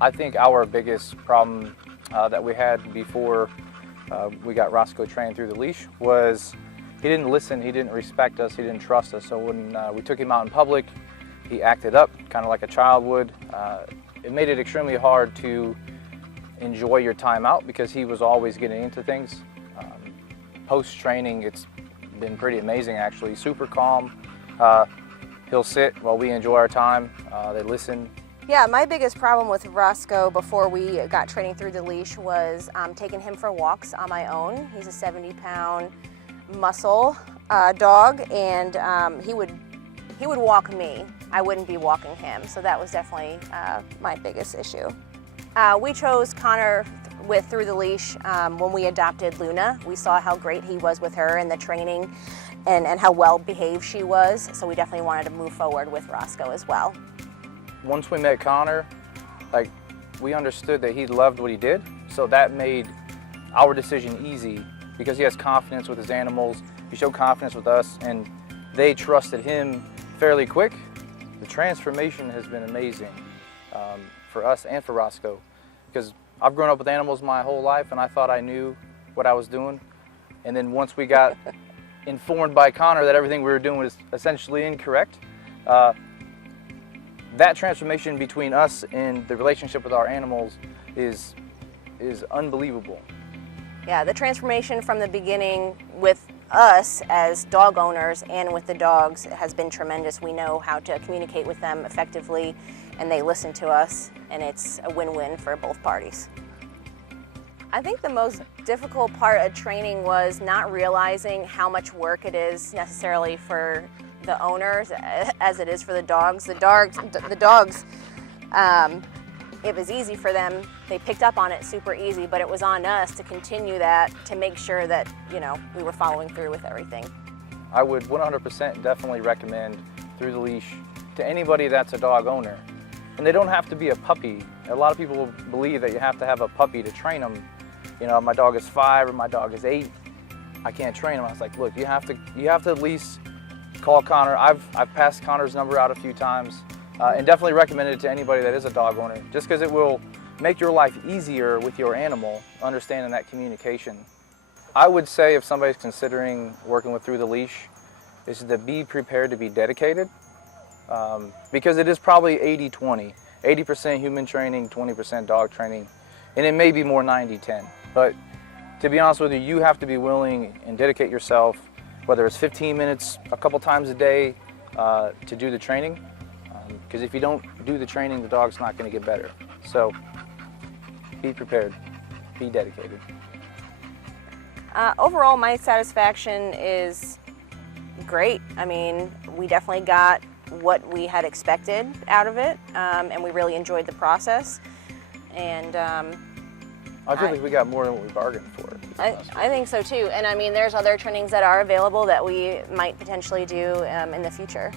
I think our biggest problem that we had before we got Roscoe trained through the leash was he didn't listen, he didn't respect us, he didn't trust us. So when we took him out in public, he acted up kind of like a child would. It made it extremely hard to enjoy your time out because he was always getting into things. Post-training, it's been pretty amazing actually. Super calm. He'll sit while we enjoy our time. They listen. Yeah, my biggest problem with Roscoe before we got training through the leash was taking him for walks on my own. He's a 70-pound muscle dog, and he would walk me. I wouldn't be walking him, so that was definitely my biggest issue. We chose Connor through the leash when we adopted Luna. We saw how great he was with her in the training and how well behaved she was, so we definitely wanted to move forward with Roscoe as well. Once we met Connor, we understood that he loved what he did, so that made our decision easy because he has confidence with his animals, he showed confidence with us, and they trusted him fairly quick. The transformation has been amazing for us and for Roscoe because I've grown up with animals my whole life and I thought I knew what I was doing, and then once we got informed by Connor that everything we were doing was essentially incorrect, that transformation between us and the relationship with our animals is unbelievable. Yeah, the transformation from the beginning with us as dog owners and with the dogs has been tremendous. We know how to communicate with them effectively and they listen to us, and it's a win-win for both parties. I think the most difficult part of training was not realizing how much work it is necessarily for the owners as it is for the dogs. The dogs, it was easy for them. They picked up on it super easy, but it was on us to continue that, to make sure that, we were following through with everything. I would 100% definitely recommend Through the Leash to anybody that's a dog owner. And they don't have to be a puppy. A lot of people believe that you have to have a puppy to train them. My dog is 5 or my dog is 8. I can't train him. I was like, look, you have to at least call Connor. I've passed Connor's number out a few times and definitely recommend it to anybody that is a dog owner, just because it will make your life easier with your animal, understanding that communication. I would say if somebody's considering working with Through the Leash, is to be prepared to be dedicated, because it is probably 80-20, 80% human training, 20% dog training, and it may be more 90-10. But to be honest with you, you have to be willing and dedicate yourself, whether it's 15 minutes a couple times a day to do the training, because if you don't do the training, the dog's not going to get better. So be prepared, be dedicated. Overall, my satisfaction is great. I mean, we definitely got what we had expected out of it, and we really enjoyed the process. And I feel like we got more than what we bargained for. I think so too. And I mean, there's other trainings that are available that we might potentially do in the future.